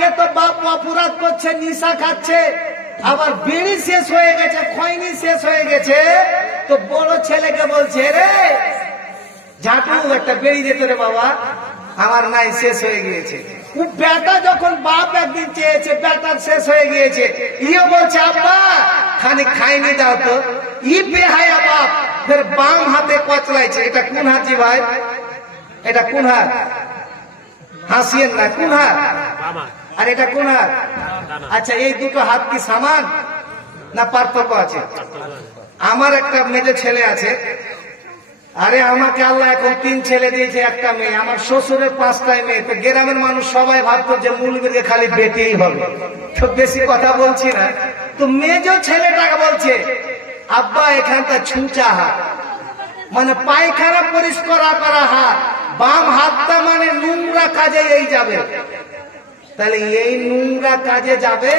একে তো বাপ অপরাধ করছে, নিশা খাচ্ছে, আবার বিড়ি শেষ হয়ে গেছে, খৈনি শেষ হয়ে গেছে, তো বড় ছেলেকে বলছে, রে ঝাঁটু একটা বেরিয়ে যেত রে বাবা, আমার নাই, শেষ হয়ে গিয়েছে। বেটা যখন বাপ একদিন চেয়েছে, বেটার শেষ হয়ে গিয়েছে, ইয়ে বলছে আব্বা খানিক খাইনি দাও তো। ই বেহায়া বাপ ফের বাম হাতে কচলাইছে। এটা কোন হাত জি ভাই? এটা কোন হাত? হাসিয়েন না, কোন হাত? আর এটা কোন হাত? আচ্ছা, এই দুটো হাত কি সমান না পার্থক্য আছে? আমার একটা মেয়ে ছেলে আছে, আরে আমাকে আল্লাহ এখন 3 ছেলে দিয়েছে, একটা মেয়ে। আমার শ্বশুরের 5টাই মেয়ে। তো গ্রামের মানুষ সবাই ভাবতো যে মূলবীকে খালি বেটিই হবে, তো বেশি কথা বলছি না। তো মেজ ছেলেটাকে বলছে, আব্বা এখানটা ছুঁচা হাত, মানে পায়খানা পরিষ্কার করা হাত, বাম হাতটা মানে নোংরা কাজে এই যাবে। তাহলে এই নোংরা কাজে যাবে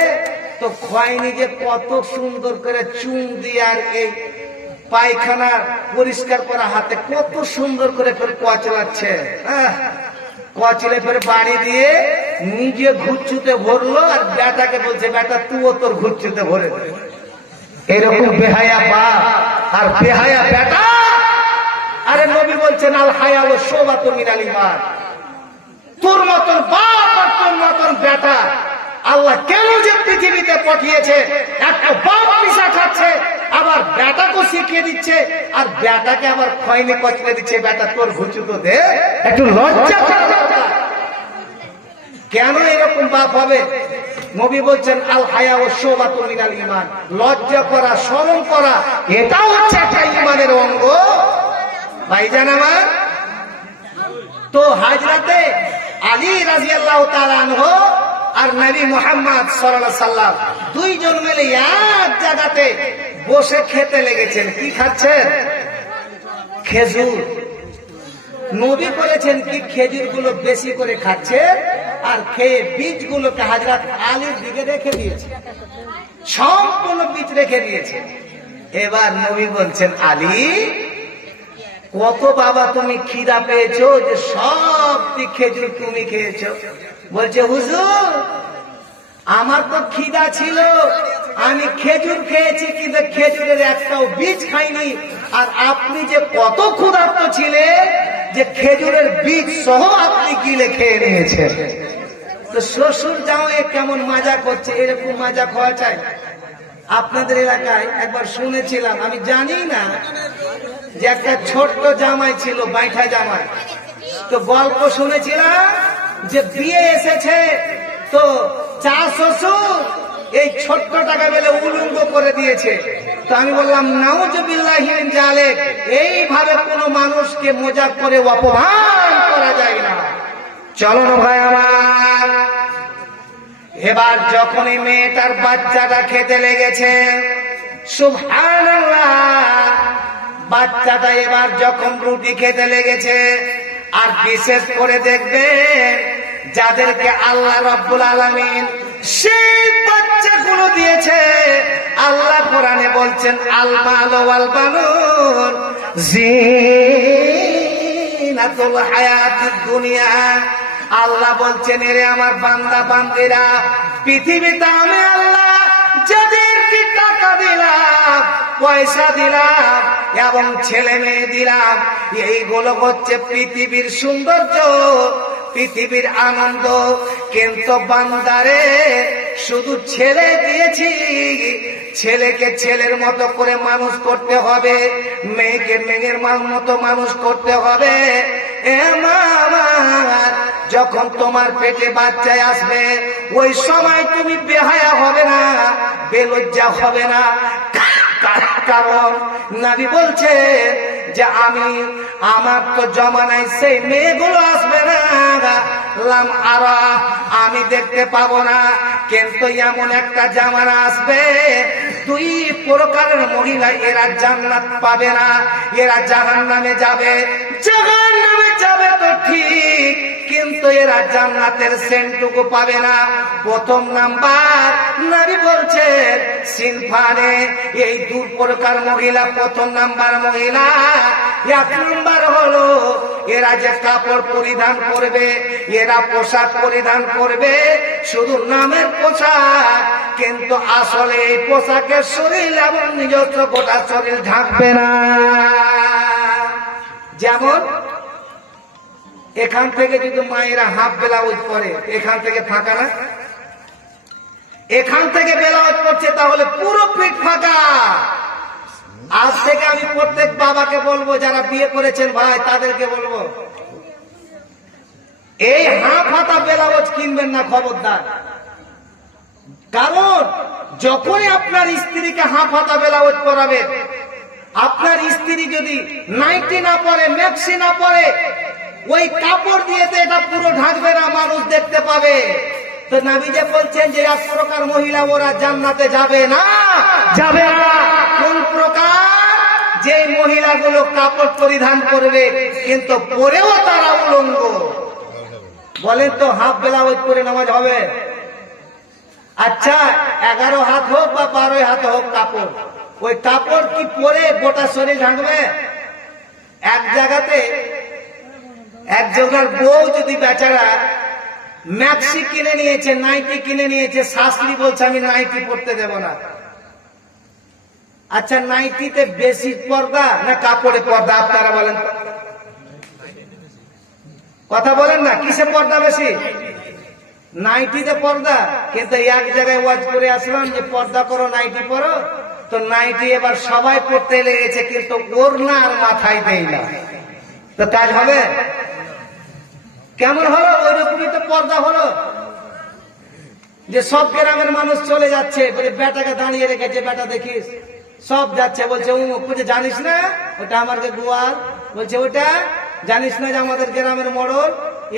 তো খয়নি যে কত সুন্দর করে চুন দিয়ে আর এই পায়খানা পরিষ্কার করা হাতে কত সুন্দর করে ফের কচলাচ্ছে। কচলে ফের বাড়ি দিয়ে নিজে ঘুচ্ছুতে ভরলো, আর বেটাকে বলছে, বেটা তুইও তোর ঘুচ্ছুতে ভরে দে। এরকম বেহায়া বাপ আর বেহায়া বেটা। আরে নবী বলছেন, আল হায়া ও শোবাতু মিনাল ঈমান। তোর মতন বাপ আর তোর মতন বেটা আল্লাহ কেন যে পৃথিবীতে পাঠিয়েছে, একটা বাপ নিশা খাচ্ছে, আবার বেটাকে শিখিয়ে দিচ্ছে, আর বেটাকে আবার খয়নি কচলে দিচ্ছে, বেটা তোর ঘুচু তো দে, একটু লজ্জা করা দরকার। কেন এরকম বাপ হবে? নবী বলছেন, আল হায়া ও শোবাতু মিনাল ঈমান। লজ্জা করা, শরম করা, এটাও হচ্ছে একটা ঈমানের অঙ্গ। ভাইজান আমার, তো হাজরাতে আলী রাদিয়াল্লাহু তাআলা আনহু আর নবী মুহাম্মদ সাল্লাল্লাহু আলাইহি সাল্লাম দুইজন মিলে এক জায়গাতে বসে খেতে লেগেছেন। কি খাচ্ছেন? খেজুর। নবী বলেছেন কি, খেজুর গুলো বেশি করে খাচ্ছেন, আর খেয়ে বীজগুলোকে হযরত আলীর দিকে রেখে দিয়েছে, সম্পূর্ণ বীজ রেখে দিয়েছে। এবার নবী বলছেন, আলী কত বাবা তুমি খিদা পেয়েছো যে সব খেজুর তুমি খেয়েছো? বলছে, হুজুর আমার তো খিদা ছিল, আমি খেজুর খেয়েছি, কিন্তু খেজুরের একটাও বীজ খাইনি। আর আপনি যে কত ক্ষুধার্ত ছিলেন যে খেজুরের বীজ সহ আপনি গিলে খেয়ে নিয়েছেন। তো শ্বশুর জামাই কেমন মজা করছে, এরকম মজা খাওয়া চাই? আপনাদের এলাকায় একবার শুনেছিলাম, আমি জানি না, যে একটা ছোট্ট জামাই ছিল, বাইঠা জামাই। তো গল্প শুনেছিলাম যে বিয়ে এসেছে, তো চা শ্বশুর এই ছোট্টটাকে বেলে উলঙ্গ করে দিয়েছে। তো আমি বললাম, নাউজুবিল্লাহি মিন জালিক, এইভাবে কোনো মানুষকে মজাক করে অপমান করা যায় না। চলো না ভাই আমার। এবার যখন এই মেয়েটার বাচ্চাটা খেতে লেগেছে, সুবহানাল্লাহ, বাচ্চাটা এবার যখন রুটি খেতে লেগেছে, আর বিশেষ করে দেখবেন যাদেরকে আল্লাহ রাব্বুল আলামিন সেই বাচ্চাগুলো দিয়েছে, আল্লাহ কোরআনে বলছেন, আল মাল ওয়াল বানুন জিনাতুল হায়াতিদ দুনিয়া। আল্লাহ বলছেন, এরে আমার বান্দা বান্দিরা, পৃথিবীতে আমি আল্লাহ যাদেরকে টাকা দিলাম, পয়সা দিলাম এবং ছেলে মেয়ে দিলাম, এইগুলো হচ্ছে পৃথিবীর সৌন্দর্য, পৃথিবীর আনন্দ। কিন্তু বান্দারে শুধু ছেলে দিয়েছি, ছেলেকে ছেলের মতো করে মানুষ করতে হবে, মেয়েকে মেয়ের মতো মানুষ করতে হবে। এ আমার, যখন তোমার পেটে বাচ্চা আসবে, ওই সময় তুমি বেহায়া হবে না, বেলজ্জা হবে না। কারণ নবী বলছে যে আমার তো জমানায় সেই মেয়েগুলো আসবে না, লাম আরা, আমি দেখতে পাবো না। কিন্তু এমন একটা জামানা আসবে, 2 প্রকারের মহিলা, এরা জান্নাত পাবে না, এরা জাহান্নামে যাবে। জাহান্নামে যাবে তো ঠিক, কিন্তু এরা জান্নাতের সেন্টুকু পাবে না। প্রথম নাম্বার নবী বলছেন সিনফানে, এই দু প্রকার মহিলা। প্রথম নাম্বার মহিলা, এক নাম্বার হলো এরা যে কাপড় পরিধান করবে, এরা পোশাক পরিধান করবে শুধু নামের পোশাক, কিন্তু আসলে এই পোশাকের শরীর এবং নিজস্ব গোটা শরীর ঢাকবে না। যেমন এখান থেকে যদি মায়েরা হাফ ব্লাউজ পরে, এখান থেকে ফাঁকা না, এখান থেকে ব্লাউজ পরছে তাহলে পুরো পিঠ ফাঁকা। আজ থেকে আমি প্রত্যেক বাবাকে বলবো, যারা বিয়ে করেছেন ভাই তাদেরকে বলবো, এই হাফ হাতা ব্লাউজ কিনবেন না, খবরদার। কারণ যখনই আপনার স্ত্রীকে হাফ হাতা ব্লাউজ পরাবেন, আপনার স্ত্রী যদি নাইটি না পরে, ম্যাক্সি না পরে, ওই কাপড় দিয়ে তো এটা পুরো ঢাকবে না, মানুষ দেখতে পাবে। তো নবী যে বলছেন যে এক প্রকার মহিলা ওরা জান্নাতে যাবে না, যাবে না। কোন প্রকার? যে মহিলাগুলো কাপড় পরিধান করবে কিন্তু পরেও তারা উলঙ্গ। বলেন তো হাফ ব্লাউজ পরে নামাজ হবে? আচ্ছা 11 হাত হোক বা 12 হাত হোক কাপড়, ওই কাপড় কি পরে গোটা শরীর ঢাকবে? এক জায়গাতে একজনের বউ যদি বেচারা ম্যাক্সি কিনে নিয়েছে, নাইটি কিনে নিয়েছে, শাশুড়ি বলছে আমি নাইটি পরতে দেব না। আচ্ছা নাইটিতে বেশি পর্দা না কাপড়ে পর্দা? আপনারা বলেন, কথা বলেন না, কিসে পর্দা বেশি? নাইটিতে পর্দা। কিন্তু এক জায়গায় ওয়াজ করে আসলাম যে পর্দা করো, নাইটি পরো, তো নাইটি এবার সবাই পড়তে লেগেছে, কিন্তু ওড়না আর মাথায় দেয় না। তো কাজ হবে? কেমন হলো? ওই রকমই তো পর্দা হলো, যে সব গ্রামের মানুষ চলে যাচ্ছে, বলে বেটাকে দাঁড়িয়ে রেখেছে, বেটা দেখিস সব যাচ্ছে, বলছে বলছে জানিস না ওটা আমাদের গোয়াল, বলছে ওটা জানিস না যে আমাদের গ্রামের মোড়ল।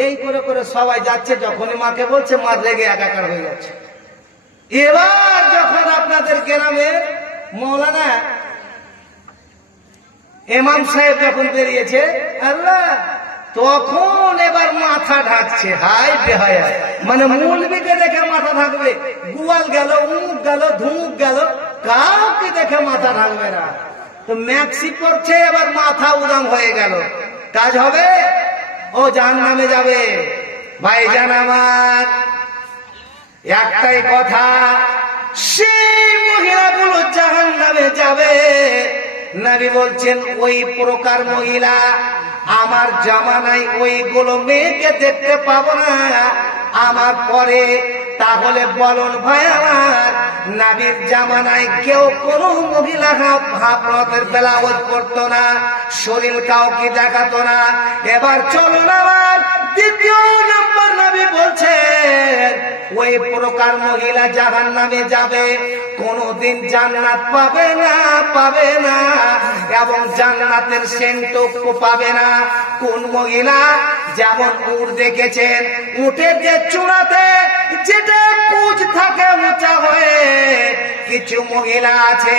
এই করে করে সবাই যাচ্ছে, যখনই মাকে বলছে মা রেগে একাকার হয়ে যাচ্ছে। এবার যখন আপনাদের গ্রামের মৌলানা ইমাম সাহেব যখন বেরিয়েছে, আল্লাহ, তখন এবার মাথা ঢাকছে। হাই বেহায়া, মানে মৌলবীকে দেখে মাথা ঢাকবে, গোয়াল গেল, উমুক গেল, ধুমুক গেল, কাউকে দেখে মাথা ঢাকবে না। তো ম্যাক্সি পড়ছে, এবার মাথা উদাম হয়ে গেল, কাজ হবে? ও জাহান্নামে যাবে। ভাইজান আমার একটাই কথা, সেই মহিলাগুলো জাহান্নামে যাবে। নবী বলছেন ওই প্রকার মহিলা আমার জামানায় ওইগুলো মেয়েকে দেখতে পাবো না আমার পরে। তাহলে বলুন ভাই আমার, নবীর জামানায় কেউ কোনো মহিলা হাফের ব্লাউজ পরতো না, শরীর কাউকে দেখাতো না। এবার চলুন আমার দ্বিতীয় নম্বর, নবী বলছেন ওই প্রকার মহিলা জাহান্নামে যাবে, কোনদিন জান্নাত পাবে না, পাবে না, এবং জান্নাতের সেন্টও পাবে না। কোন মহিলা? যেমন উট দেখেছেন, উটের যে চূড়াতে যেটা কুচ থাকে উঁচা হয়ে, কিছু মহিলা আছে,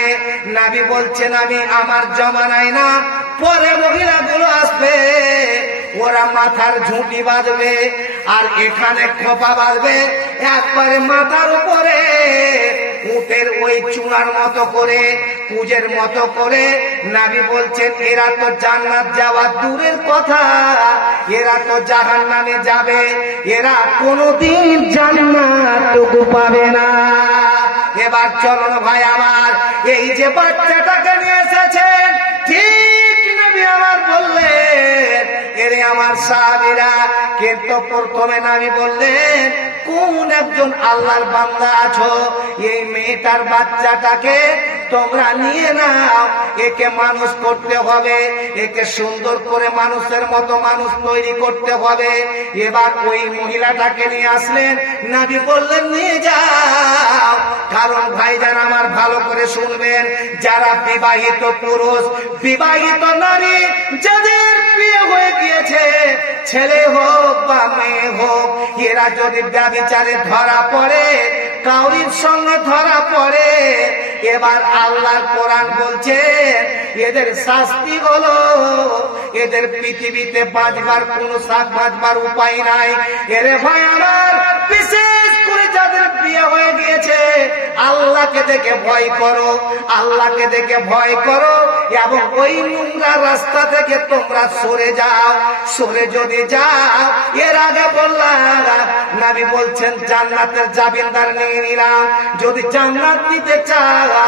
নবী বলছেন আমি আমার জমানায় না, পরে মহিলাগুলো আসবে, ওরা মাথার ঝুঁটি বাঁধবে আর এখানে খোপা বাঁধবে, একবারে মাথার উপরে উটের ওই চূড়ার মতো করে, কুজের মতো করে। নবী বলছেন এরা তো জান্নাত যাওয়া দূরের কথা, এরা তো জাহান্নামে যাবে, এরা কোনদিন জান্নাতটুকু পাবে না। এবার চলুন ভাই আমার, এই যে বাচ্চাটাকে নিয়ে এসেছেন, ঠিক নবী আমার বললেন এরে আমার সাহাবীরা, কিন্তু প্রথমে নবী বললেন কোন একজন আল্লাহর বান্দা আছো, এই মেয়েটার বাচ্চাটাকে তোমরা নিয়ে নাও, একে মানুষ করতে হবে, একে সুন্দর করে মানুষের মতো মানুষ তৈরি করতে হবে। এবার ওই মহিলাটাকে নিয়ে আসলেন, নবী বললেন নিয়ে যাও। কারণ ভাইজান আমার ভালো করে শুনবেন, যারা বিবাহিত পুরুষ, বিবাহিত নারী, যাদের বিয়ে হয়ে গিয়েছে, ছেলে হোক বা মেয়ে হোক, এরা যদি ব্যভিচারে ধরা পড়ে, কাউরির সঙ্গে ধরা পড়ে, এবার আল্লাহর কোরআন বলছে এদের শাস্তি হলো, এদের পৃথিবীতে বাঁচবার বাঁচবার উপায় নাই। এরে ভাই আমার, বিশেষ করে যাদের বিয়ে হয়ে গিয়েছে, আল্লাহকে দেখে ভয় করো, আল্লাহকে দেখে ভয় করো, এবং ওই নোংরা রাস্তা থেকে তোমরা সরে যাও। সরে যদি যাও, এর আগে বললাম নবী বলছেন জান্নাতের জামিনদার নিয়ে নিলাম। যদি জান্নাত নিতে চাও,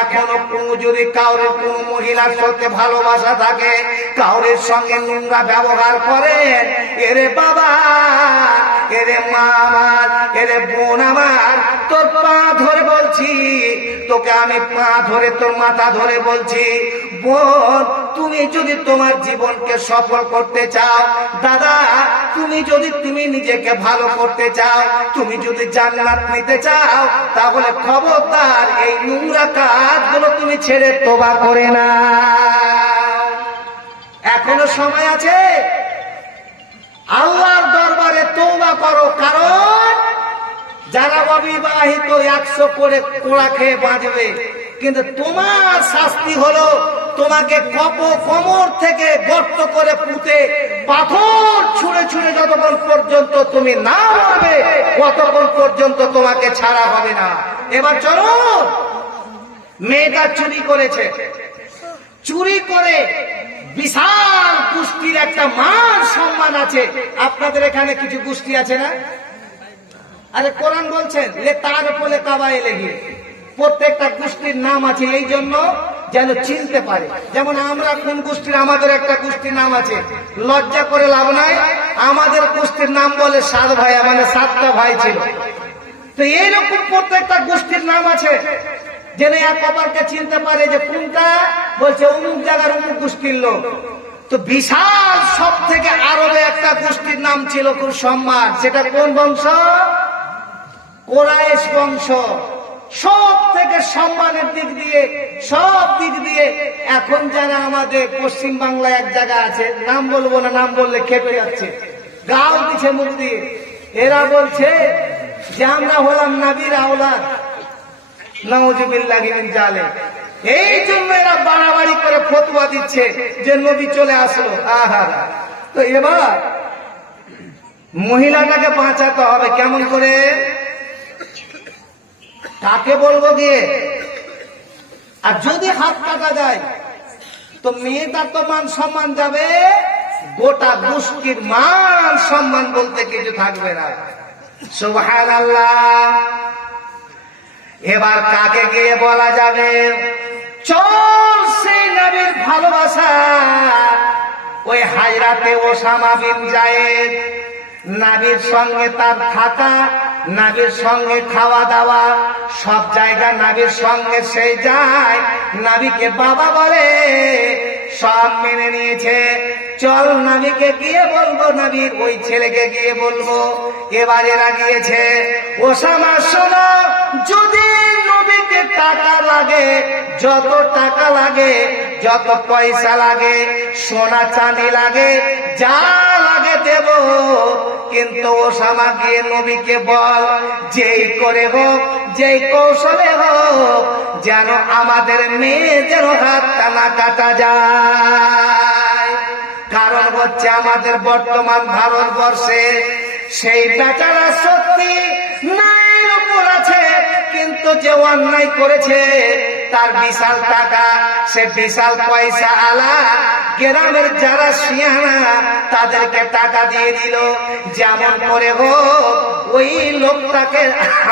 এখনো যদি কাউরের কোন মহিলার সাথে ভালোবাসা থাকে, কাউরের সঙ্গে নোংরা ব্যবহার করেন, এরে বাবা, এরে মা আমার, এরে বোন আমার, তোর পা ধরে বলছি, তোকে আমি পা ধরে তোর মাথা ধরে বলছি, বোন, তুমি যদি তোমার জীবনকে সফল করতে চাও, দাদা, তুমি নিজেকে ভালো করতে চাও, তুমি যদি জান্নাত নিতে চাও, তাহলে খবরদার এই নোংরা কাজগুলো তুমি ছেড়ে তোবা করে না। এখনো সময় আছে, আল্লাহর দরবারে তওবা করো। কারণ যারা অবিবাহিত 100 করে কোড়া খেয়ে বাঁচবে, কিন্তু তোমার শাস্তি হলো তোমাকে কোমর থেকে গর্ত করে পুঁতে পাথর ছুঁড়ে ছুঁড়ে যতক্ষণ পর্যন্ত তুমি না মরবে, ততক্ষণ পর্যন্ত তোমাকে ছাড়া হবে না। এবার চলো, মেয়েটা চুরি করেছে, চুরি করে বিশাল গোষ্ঠীর একটা মান সম্মান আছে। আপনাদের এখানে কিছু গোষ্ঠী আছে না? আরে কোরআন বলছেন যে তার উপরে কাবায় লেগে প্রত্যেকটা গোষ্ঠীর নাম আছে, এই জন্য যেন চিনতে পারে। যেমন আমরা কোন গোষ্ঠীর, আমাদের একটা গোষ্ঠীর নাম আছে, লজ্জা করে লাভ নাই, আমাদের গোষ্ঠীর নাম বলে 7 ভাই, মানে 7টা ভাই ছিল। তো এইরকম প্রত্যেকটা গোষ্ঠীর নাম আছে, যেন এক অপরকে চিনতে পারে যে কোনটা বলছে অমুক জায়গার অমুক গোষ্ঠীর লোক। তো বিশাল সব থেকে আরবে একটা গোষ্ঠীর নাম ছিল খুব সম্মান, সেটা কোন বংশ? কোরাইশ বংশ। সব থেকে সম্মানের দিক দিয়ে, সব দিক দিয়ে এখন যারা আমাদের পশ্চিম বাংলায় এক জায়গা আছে, নাম বলবো না, নাম বললে খেপে যাচ্ছে, গাল দিচ্ছে মুখ দিয়ে, এরা বলছে যে আমরা হলাম নবীর আওলাদ, নাউজুবিল্লাহি মিন জালিক। এই জন্য এরা বাড়াবাড়ি করে ফতোয়া দিচ্ছে যে নবী চলে আসলো। আহা, তো এবার মহিলাটাকে বাঁচাতে হবে কেমন করে? কাকে বলবো গিয়ে? আর যদি হাত কাটা যায় তো মেয়েটার তো মান সম্মান যাবে, গোটা গোষ্ঠীর মান সম্মান বলতে কিছু থাকবে না। সুবহানাল্লাহ। এবার কাকে গিয়ে বলা যাবে? চল সেই নবীর ভালোবাসা, ওই হাজরাতে ওসামা বিন যায়েদ, নবীর সঙ্গে তার থাকা, নবীর সঙ্গে খাওয়া দাওয়া, সব জায়গা নবীর সঙ্গে সে যায়, নবীকে বাবা বলে, সব মেনে নিয়েছে। চল নবীকে গিয়ে বলবো, নবীর ওই ছেলেকে গিয়ে বলবো। এবার এরা গিয়েছে, ওসামা শোনো, যদি নবীকে টাকা লাগে, যত টাকা লাগে, যত পয়সা লাগে, সোনা চাঁদি লাগে, যা লাগে দেব, কিন্তু ওসামা গিয়ে নবীকে বল, যেই করে হোক, যেই কৌশলে হোক, যেন আমাদের মেয়ে যেন হাতটা না কাটা যায়। কারণ হচ্ছে আমাদের বর্তমান ভারতবর্ষে সেই বেচারা সত্যি ন্যায়ের উপর আছে, কিন্তু যে অন্যায় করেছে তার বিশাল টাকা, সে বিশাল পয়সা আলা, গ্রামের যারা শিয়ানা তাদেরকে টাকা দিয়ে দিল, যেমন করে হোক ওই লোকটাকে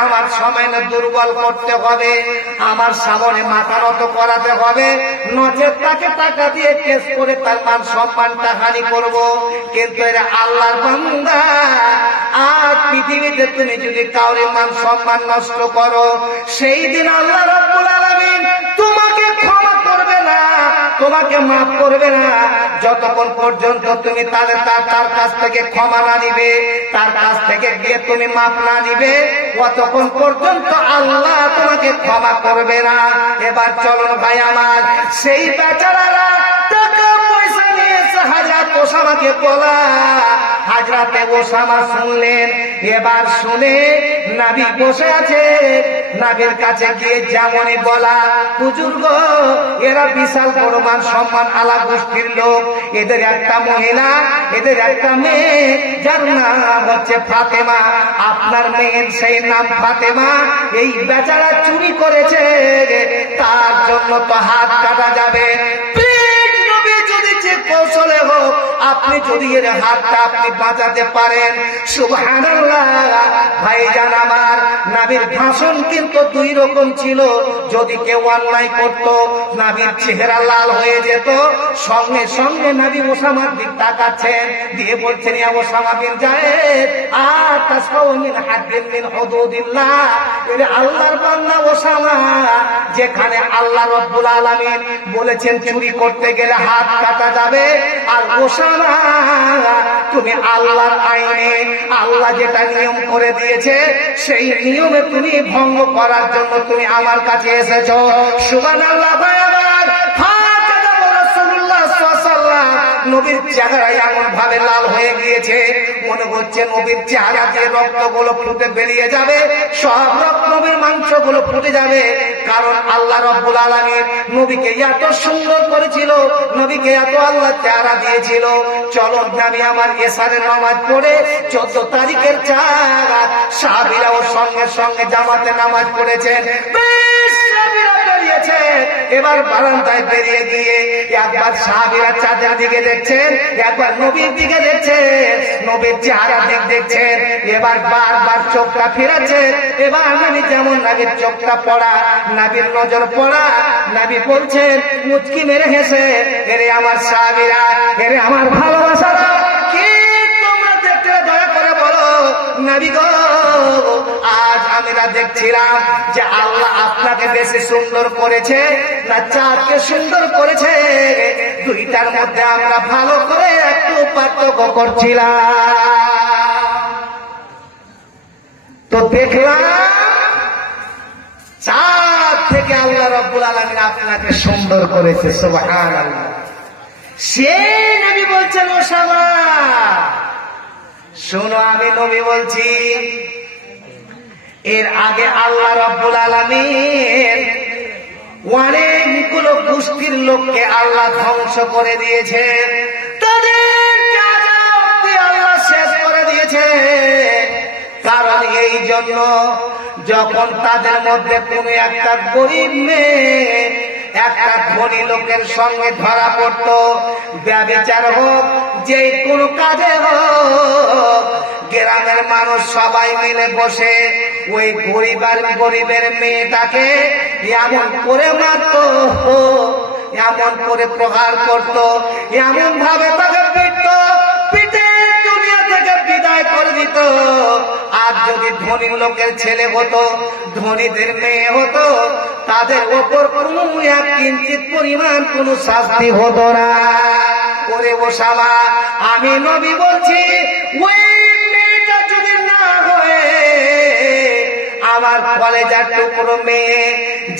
আমার সময় দুর্বল করতে হবে, আমার সামনে মাথা নত করাতে হবে, নচেত তাকে টাকা দিয়ে কেস করে তার মান সম্মানটা হানি করব। কিন্তু এরা আল্লাহর বান্দা, আর পৃথিবীতে তুমি যদি কাউরে মান সম্মান নষ্ট করো, সেই দিন আল্লাহ রাব্বুল আলামিন তোমাকে ক্ষমা করবে না, তোমাকে মাফ করবে না, যতক্ষণ পর্যন্ত তুমি তার কাছ থেকে ক্ষমা না নিবে, তার কাছ থেকে গিয়ে তুমি মাফ না নিবে, ততক্ষণ পর্যন্ত আল্লাহ তোমাকে ক্ষমা করবে না। এবার চলুন ভাই আমার, সেই বেচারারা টাকা পয়সা নিয়ে হাজরাত ওসামাকে বলা। হাজরাতে ওসামা শুনলেন। এবার শুনে নবী বসে আছে, নবীর কাছে গিয়ে যেমনই বলা, হুজুর গো, এরা বিশাল পরিমাণ সম্মান আলা গোষ্ঠীর লোক, এদের একটা মহিলা, এদের একটা মেয়ে, যার নাম হচ্ছে ফাতেমা। আপনার মেয়ের সেই নাম ফাতেমা, এই বেচারা চুরি করেছে, তার জন্য তো হাত কাটা যাবে। কৌশলে হোক, আপনি যদি এর হাতটা আপনি বাঁচাতে পারেন, সুবহানাল্লাহ। ভাইজান আমার, নবীর ভাষণ কিন্তু দুই রকম ছিল। যদি কেউ অন্যায় করত, নবীর চেহারা লাল হয়ে যেত, সঙ্গে সঙ্গে নবী ওসামার দিক তাকাচ্ছেন, দিয়ে বলছেন, ইয়া ওসামা বিন যায়েদ, আতাসফাউ মিন হাদ্দিন মিন হুদুদিল্লাহ। এর আল্লাহর বান্দা ওসামা, যেখানে আল্লাহ রাব্বুল আলামিন বলেছেন চুরি করতে গেলে হাত কাটা যাবে, আর ওসামা, তুমি আল্লাহর আইনে, আল্লাহ যেটা নিয়ম করে দিয়েছে সেই নিয়মে তুমি ভঙ্গ করার জন্য তুমি আমার কাছে এসেছো। সুবহানাল্লাহ। ভাই আমার, নবীর চেহারা এমন ভাবে লাল হয়ে গিয়েছে, মনে হচ্ছে নবীর চেহারা দিয়ে রক্তগুলো ফুটে বেরিয়ে যাবে, সব নবীর মাংসগুলো ফুটে যাবে। কারণ আল্লাহ রাব্বুল আলামিন নবীকে এত সুন্দর করেছিল, নবীকে এত আল্লাহ চেহারা দিয়েছিল। চলো নবী আমার এশারের নামাজ পড়ে 14 তারিখের চাঁদ, সাহাবীরাও সঙ্গে সঙ্গে জামাতে নামাজ পড়েছেন। এবার বারান্দায় বেরিয়ে গিয়ে একবার সাহাবীরা চাঁদের দিকে দেখছেন, একবার নবীর দিকে দেখছেন, নবীর চেহারা দিক দেখছেন, এবার বারবার চোখটা ফেরাচ্ছেন। এবার নবী যেমন নবীর চোখটা পড়া, নবীর নজর পড়া, নবী বলছেন মুচকি মেরে হেসে, এরে আমার সাহাবীরা, এরে আমার ভালোবাসারা, কি তোমরা দেখতে, দয়া করে বলো নবী গো, আজ আমরা দেখছিলাম যে আল্লাহ আপনাকে বেশি সুন্দর করেছে না চাঁদকে সুন্দর করেছে, দুইটার মধ্যে আমরা ভালো করে একটু পার্থক্য করছিলাম। তো দেখলাম চাঁদ থেকে আল্লাহ রাব্বুল আলামিন আপনাকে সুন্দর করেছে। সুবহানাল্লাহ। সেই নবী বলছেন, ওসামা শোনো, আমি নবী বলছি, এর আগে আল্লাহ রাব্বুল আলামিন অনেকগুলো গোষ্ঠীর লোককে আল্লাহ ধ্বংস করে দিয়েছে, তাদেরকে আযাব দিয়ে আল্লাহ শেষ করে দিয়েছে। কারণ এই জন্য যখন তাদের মধ্যে কোনো একটা গরিব মেয়ে একটা ধনী লোকের সঙ্গে ধরা পড়তো, ব্যভিচার হোক, যে কোনো কাজে হোক, গ্রামের মানুষ সবাই মিলে বসে ওই গরিবের মেয়েটাকে এমন করে মারতো, এমন করে প্রহার করতো, এমন ভাবে তাকে পিটতো, পিটে দুনিয়া থেকে বিদায় করে দিত। আর যদি ধনী লোকের ছেলে হতো, ধনীদের মেয়ে হতো, তাদের ওপর কোনো এক কিঞ্চিত পরিমাণ কোনো শাস্তি হতো না। ওরে ওসামা, আমি নবী বলছি, ওই মেয়েটা যদি না হয়ে আমার কলেজার টুকরো মেয়ে,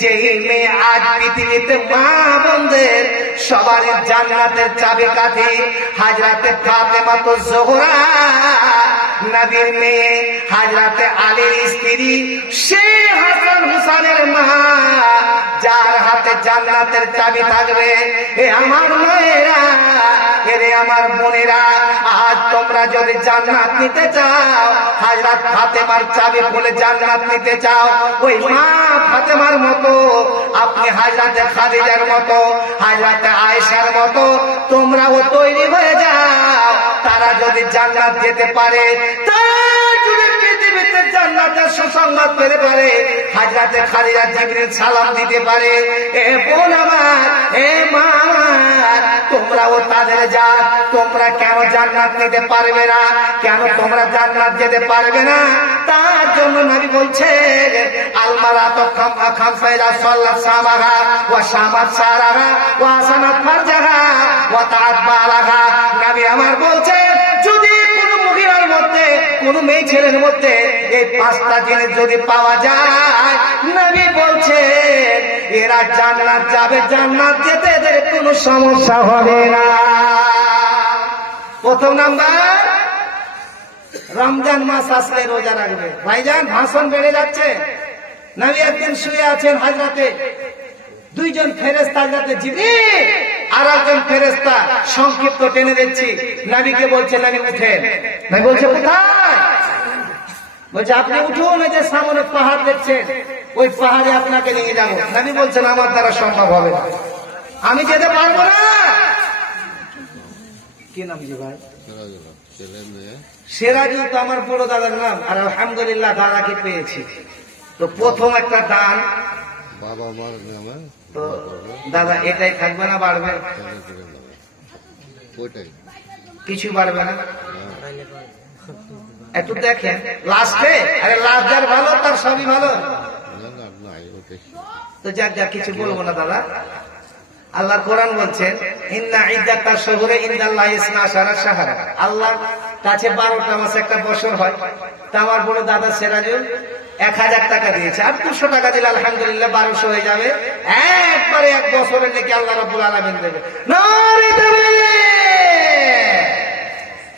যেই মেয়ে আজ পৃথিবীতে মা বোনদের সবার জান্নাতের চাবিকাঠি, হাজরাতে ফাতেমা তো জোহরা, নবীর মেয়ে, হাজরাতে আলীর স্ত্রী, সেই হাসান হুসাইনের মা, যার হাতে জান্নাতের চাবি থাকবে। এ আমার মায়েরা, এরে আমার বোনেরা, আজ তোমরা যদি জান্নাত নিতে চাও, হাজরাত ফাতেমার চাবি খুলে জান্নাত নিতে চাও, ওই মা ফাতেমার মতো, আপনি হাজরাতে খাদিজার মতো, হাজরাতে আয়েশার মতো তোমরাও তৈরি হয়ে যাও। তারা যদি জান্নাত যেতে পারে, তারা যদি পৃথিবীতে জান্নাতের সুসংবাদ পেতে পারে, হাজরাতে খাদিজা জিবরিল সালাম দিতে পারে, এ বোন আমার, এ মা আমার, তোমরাও তাদের জাত, তোমরা কেন জান্নাত নিতে পারবে না? কেন তোমরা জান্নাত যেতে পারবে না? তার জন্য নবী বলছেন, আলমারাতু খামসা সাল্লাত সামাহা ওয়া শামাত সারাহা ওয়া সানাত ফারজাহা ওয়া তাআত বালাহা। নবী আমার বলছেন, যদি কোনো মহিলার মধ্যে, কোনো মেয়ে ছেলের মধ্যে এই 5টা জিনিস যদি পাওয়া যায়, নবী বলছেন এরা জান্নাত যাবে, জান্নাত যেতে এদের কোনো সমস্যা হবে না। প্রথম নাম্বার, রমজান মাস আসলে রোজা রাখবে। ভাইজান ভাষণ বেড়ে যাচ্ছে। নবী একদিন শুয়ে আছেন হাজরাতে, দুইজন ফেরেশতা হাজরাতে জিবরিল আর একজন ফেরেশতা সংক্ষিপ্ত টেনে দিচ্ছি, নবীকে বলছে নবী উঠেন। নবী বলছে কোথায়? বলছে আপনি উঠুন, এই যে সামনে পাহাড় দেখছেন, ওই পাহাড়ে আপনাকে নিয়ে যাবো। নবী বলছেন আমার দ্বারা সম্ভব হবে না, আমি যেতে পারবো না। কি নাম জি ভাই? সিরাজুল তো আমার বড় দাদার নাম, আর আলহামদুলিল্লাহ দাদাকে পেয়েছি। তো প্রথম একটা দান বাবা মার নামে তো দাদা এটাই থাকবে না বাড়বে? ওইটাই কিছু বাড়বে না? একটু দেখেন লাস্টে, আরে লাস্ট যার ভালো তার সবই ভালো। তো যাক যাক কিছু বলবো না দাদা। আল্লাহর কোরআন বলছেন ইন্না ইদ্দাতাশ শুহুরি ইনদাল্লাহি 12 শাহরা, আল্লাহর কাছে 12টা মাস একটা বছর হয়। তা আমার বড় দাদা সিরাজুল 1000 টাকা দিয়েছে, আর 200 টাকা দিলে আলহামদুলিল্লাহ 1200 হয়ে যাবে। একবারে এক বছরের নাকি আল্লাহ রাব্বুল আলামিন দেবে। নারে তাকবীর!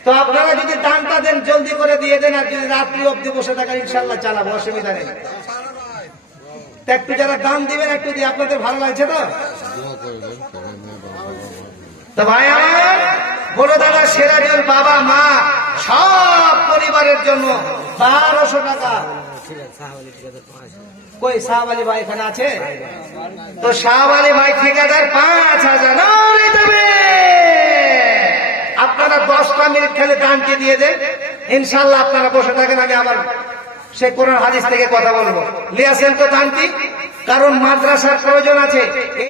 তো আপনারা যদি দানটা দেন জলদি করে দিয়ে দেন, আর যদি রাত্রি অবধি বসে থাকেন ইনশাআল্লাহ চালাবো, অসুবিধা নেই। তো একটু যারা দান দিবেন একটু দিয়ে, আপনাদের ভালো লাগছে তো? তো ভাই আমার বড় দাদা সিরাজুল বাবা মা সব পরিবারের জন্য 1200 টাকা। কই সাহাব আলী ভাই এখানে আছে? তো সাহাব আলী ভাই ঠিকাদার 5000। নারে তাকবীর! আপনারা 10টা মিনিট খেলে দানকে দিয়ে দেন, ইনশাআল্লাহ আপনারা বসে থাকেন, আমি আবার সে কোরআন হাদিস থেকে কথা বলবো। লিয়াছেন তো দানটি, কারণ মাদ্রাসার প্রয়োজন আছে।